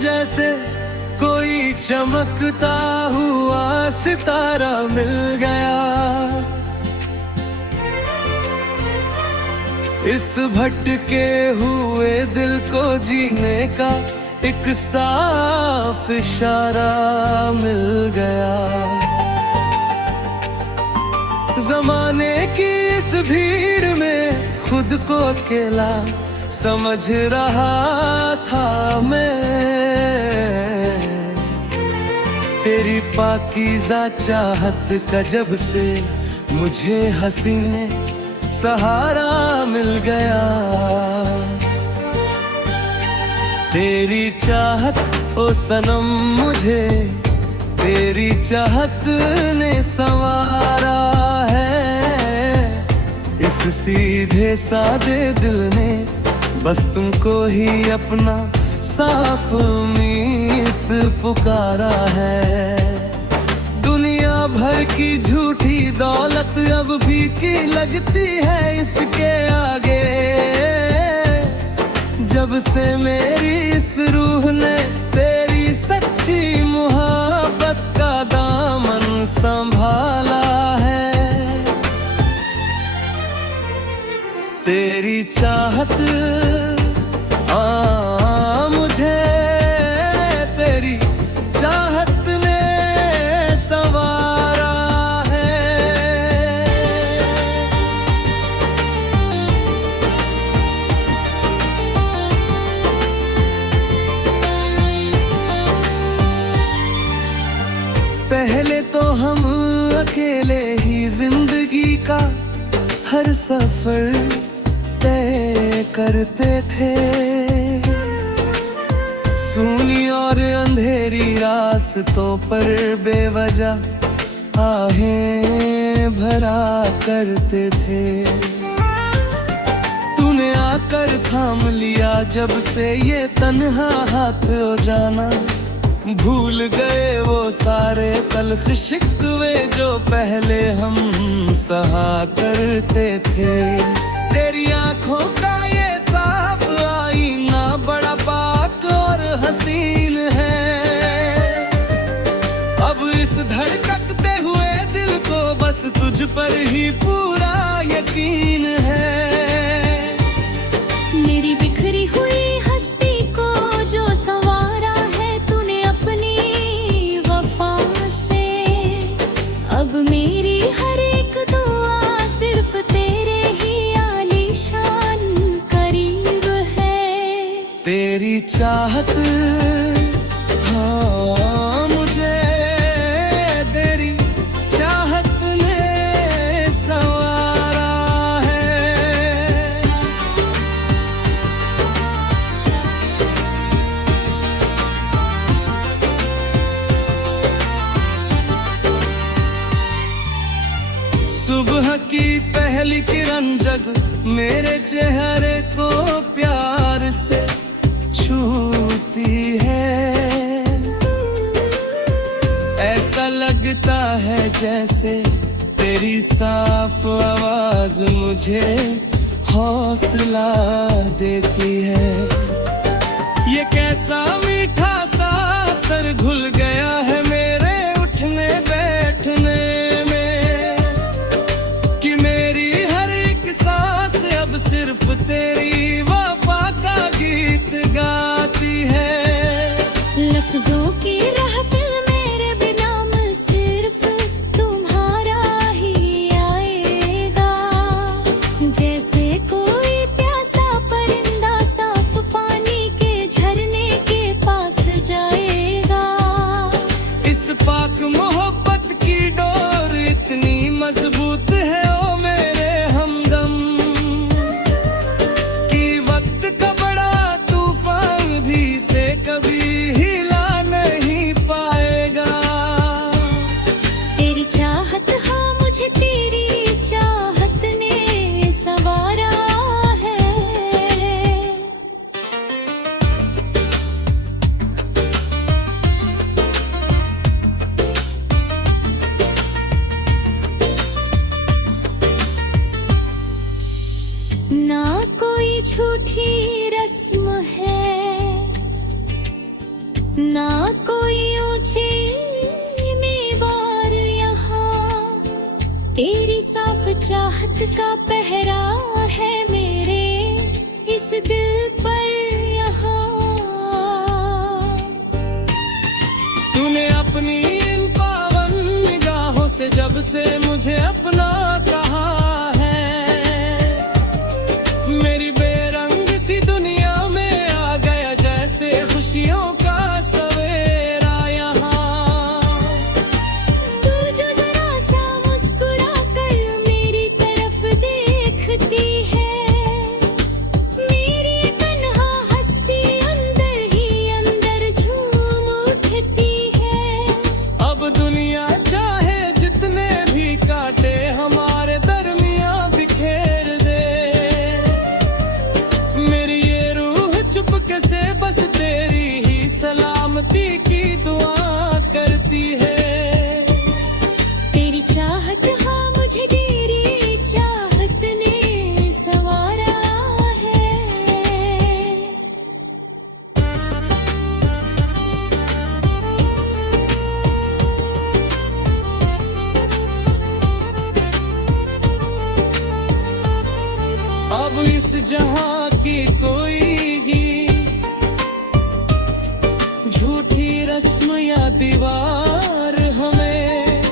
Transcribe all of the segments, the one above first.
जैसे कोई चमकता हुआ सितारा मिल गया। इस भटके हुए दिल को जीने का एक साफ इशारा मिल गया। ज़माने की इस भीड़ में खुद को अकेला समझ रहा था मैं। तेरी पाकीज़ा चाहत का जब से मुझे हसीने सहारा मिल गया। तेरी चाहत ओ सनम मुझे तेरी चाहत ने संवारा है। इस सीधे सादे दिल ने बस तुमको ही अपना साफ उम्मीद पुकारा है। दुनिया भर की झूठी दौलत अब भी की लगती है इसके आगे। जब से मेरी इस रूह ने तेरी सच्ची मोहब्बत का दामन संभाला है। तेरी चाहत मुझे तेरी चाहत ने संवारा है। पहले तो हम अकेले ही जिंदगी का हर सफर तय करते थे। सूनी और अंधेरी रास्तों पर बेवजह आहें भरा करते थे। तूने आकर थाम लिया जब से ये तन्हा हाथ हो जाना। भूल गए वो सारे तल्ख शिकवे जो पहले हम सहा करते थे। तेरी आंखों का ये साफ आईना बड़ा पाक और हसीन है। अब इस धड़कते हुए दिल को बस तुझ पर ही पूरा यकीन है। मेरी बिखरी हुई हस्ती को जो संवारा है तूने अपनी वफा से। अब मेरी हर एक दुआ सिर्फ तेरे ही आलीशान करीब है। तेरी चाहत मुझे तेरी चाहत ने संवारा है। सुबह की पहली किरण जग मेरे चेहरे को प्यार से छूती है। ऐसा लगता है जैसे तेरी साफ आवाज मुझे हौसला देती है। ये कैसा मीठा सा असर घुल गया है मेरे उठने बैठने में कि मेरी हर एक सांस अब सिर्फ तेरी वफा का गीत गाती है। लफ्जों की महफिल मेरे बिना में सिर्फ तुम्हारा ही आएगा। जैसे कोई प्यासा परिंदा साफ पानी के झरने के पास जाएगा। इस पाक मोहब्बत की डोर इतनी मजबूत है ओ मेरे हमदम कि वक्त का बड़ा तूफान भी से कभी हिला नहीं पाएगा। तेरी चाहत मुझे तेरी चाहत ने संवारा है। ना कोई झूठी रस्म है ना कोई ऊंची दीवार यहाँ, तेरी साफ चाहत का पहरा है मेरे इस दिल पर यहाँ। तूने अपनी इन पावन निगाहों से जब से मुझे अपना कहा है, मेरी बेरंग सी दुनिया में आ गया जैसे खुशियों का सवेरा यहाँ। तू जो जरा सा मुस्कुरा कर मेरी तरफ देखती है, मेरी तन्हा हस्ती अंदर ही अंदर झूम उठती है। अब दुनिया चाहे जितने भी कांटे हमारे दरमियां बिखेर दे, मेरी ये रूह चुपके से बस तेरी ही सलामती की दुआ करती है। तेरी चाहत हाँ मुझे तेरी चाहत ने संवारा है। अब इस जहां की कोई ही झूठी रस्म या दीवार हमें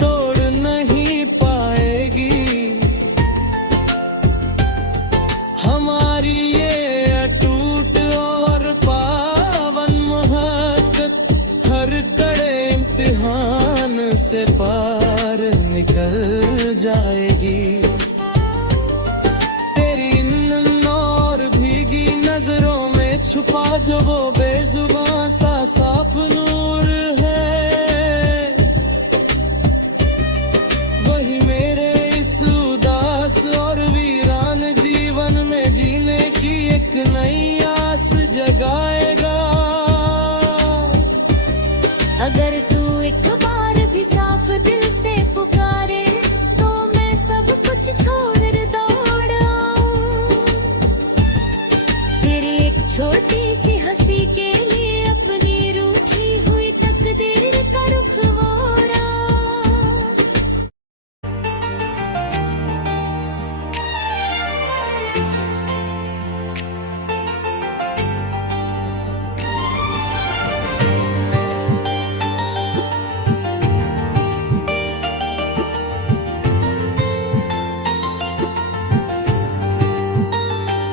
तोड़ नहीं पाएगी। हमारी ये अटूट और पावन मोहब्बत हर कड़े इम्तिहान से पार निकल जाएगी। तेरी इन और भीगी नजरों में छुपा जो वो बेजुबान सा साफ नूर है, वही मेरे इस उदास और वीरान जीवन में जीने की एक नई आस जगाएगा। अगर तू एक बार भी साफ दिल से पुकारे तो मैं सब कुछ छोड़ दौड़ आऊं। तेरी एक छोटी सी हंसी के लिए अपनी रूठी हुई तकदीर का रुख मोड़ा।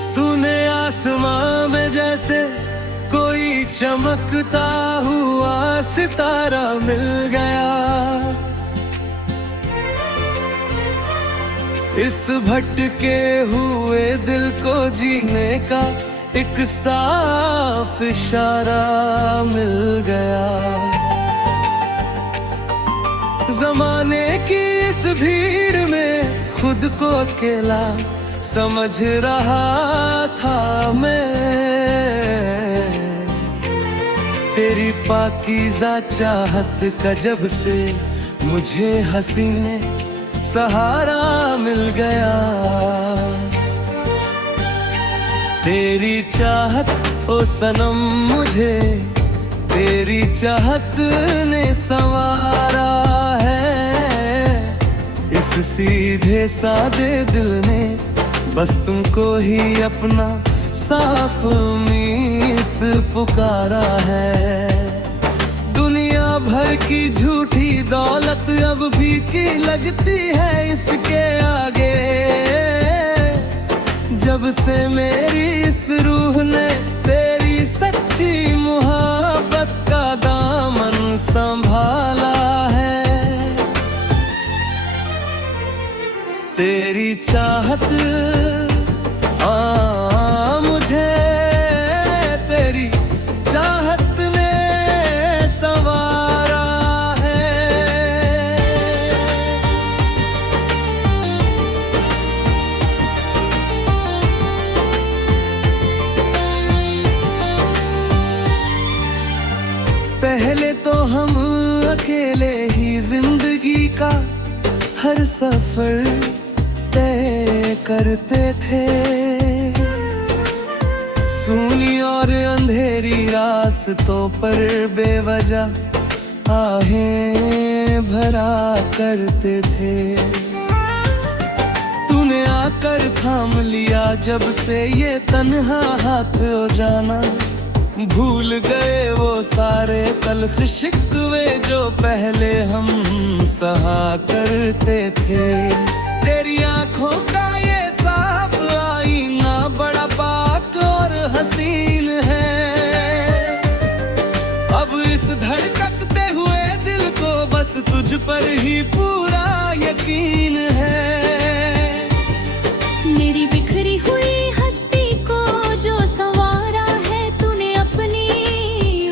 सुने आसमां में जैसे कोई चमकता हुआ सितारा मिल गया, इस भटके हुए दिल को जीने का एक साफ इशारा मिल गया। जमाने की इस भीड़ में खुद को अकेला समझ रहा था मैं, तेरी पाकीज़ा चाहत का जब से मुझे हसीने सहारा मिल गया। तेरी चाहत ओ सनम मुझे तेरी चाहत ने संवारा है। इस सीधे सादे दिल ने बस तुमको ही अपना साफ उम्मीद पुकारा है। दुनिया भर की झूठी दौलत अब भी की लगती है इसके आगे, जब से मेरी इस रूह ने तेरी सच्ची मोहब्बत का दामन संभाला है। तेरी चाहत मुझे तेरी चाहत ने संवारा है। पहले तो हम अकेले ही जिंदगी का हर सफर तय करते थे, सूनी और अंधेरी रास्तों पर बेवजह आहें भरा करते थे। तूने आकर थाम लिया जब से ये तन्हा हाथ हो जाना, भूल गए वो सारे तल्ख शिकवे जो पहले हम सहा करते थे। तेरी आंखों का ये साफ आईना बड़ा पाक और हसीन है। अब इस धड़कते हुए दिल को बस तुझ पर ही पूरा यकीन है। मेरी बिखरी हुई हस्ती को जो संवारा है तूने अपनी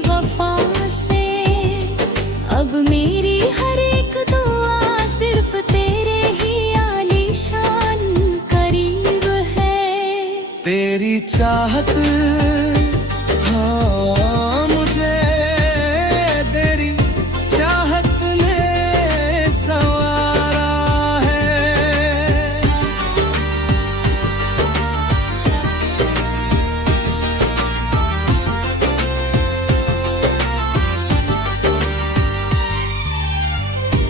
वफा से, अब मेरी हर एक दुआ सिर्फ तेरे ही आलीशान करीब है। तेरी चाहत हाँ मुझे तेरी चाहत ने संवारा है।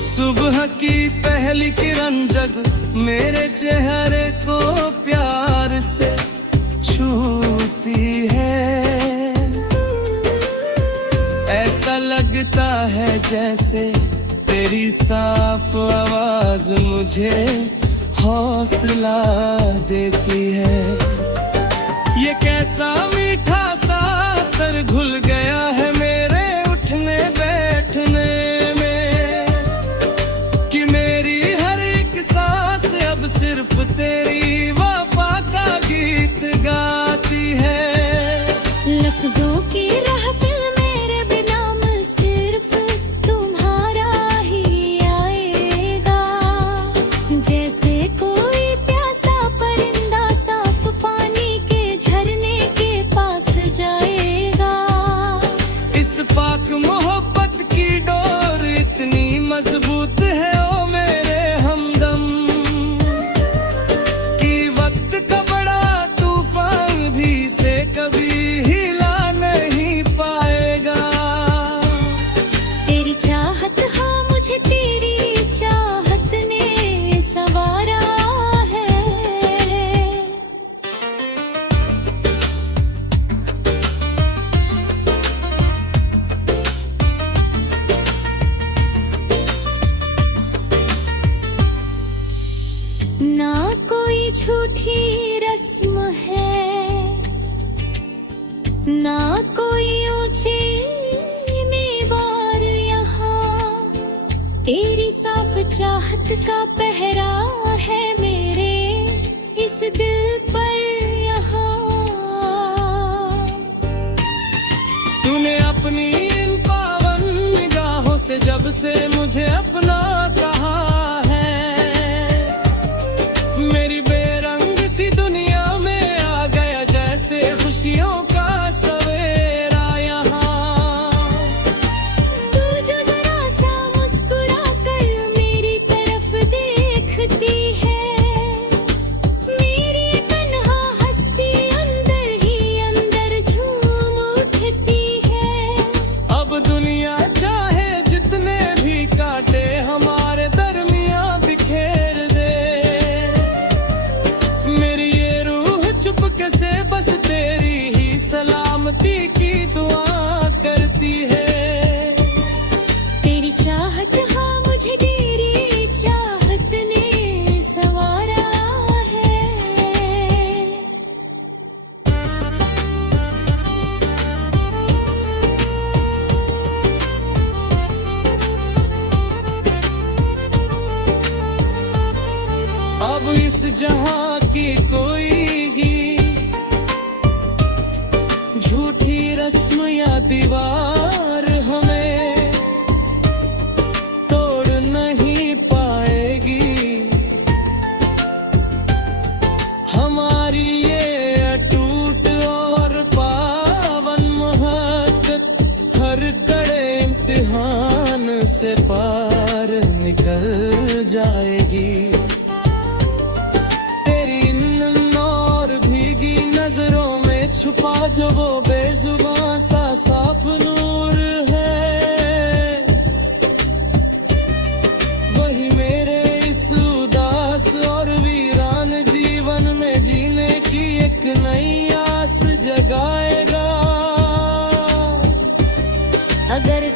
सुबह की पहली किरण जग मेरे चेहरे को प्यार से छूती है। ऐसा लगता है जैसे तेरी साफ आवाज मुझे हौसला देती है। ये कैसा मीठा सा असर घुल गया है मेरे उठने बैठने में, कि मेरी हर एक सांस अब सिर्फ तेरी वफा का गीत गाती है। लफ्जों की महफिल मेरे बिना सिर्फ तुम्हारा ही आएगा। जैसे कोई प्यासा परिंदा साफ पानी के झरने के पास जाएगा। इस पाक मोहब्बत की डोर इतनी मजबूत है ओ मेरे हमदम, कि वक्त का बड़ा तूफान भी से कभी हिला नहीं पाएगा। तेरी चाहत हाँ मुझे तेरी चाहत ने संवारा है। ना कोई झूठी रस्म है, ना कोई ऊंची दीवार यहाँ। तेरी साफ चाहत का पहरा है मेरे इस दिल पर यहाँ। तूने अपनी इन पावन निगाहों से जब से मुझे अपना कहा है, मेरी बेरंग सी दुनिया में आ गया जैसे खुशियों का सवेरा यहाँ। तू जो जरा सा मुस्कुरा कर मेरी तरफ देखती है, मेरी तन्हा हस्ती अंदर ही अंदर झूम उठती है। अब दुनिया चाहे जितने भी कांटे हमारे दरमियां बिखेर दे, मेरी ये रूह चुपके से बस तेरी ही सलामती की दुआ करती है। तेरी चाहत हाँ मुझे तेरी चाहत ने संवारा है। अब इस जहां की कोई ही झूठी रस्म या दीवार हमें तोड़ नहीं पाएगी। हमारी ये अटूट और पावन मोहब्बत हर कड़े इम्तिहान से पार निकल जाएगी। तेरी इन और भीगी नजरों में छुपा जो वो बेजुबां सा साफ नूर है, वही मेरे इस उदास और वीरान जीवन में जीने की एक नई आस जगाएगा। अगर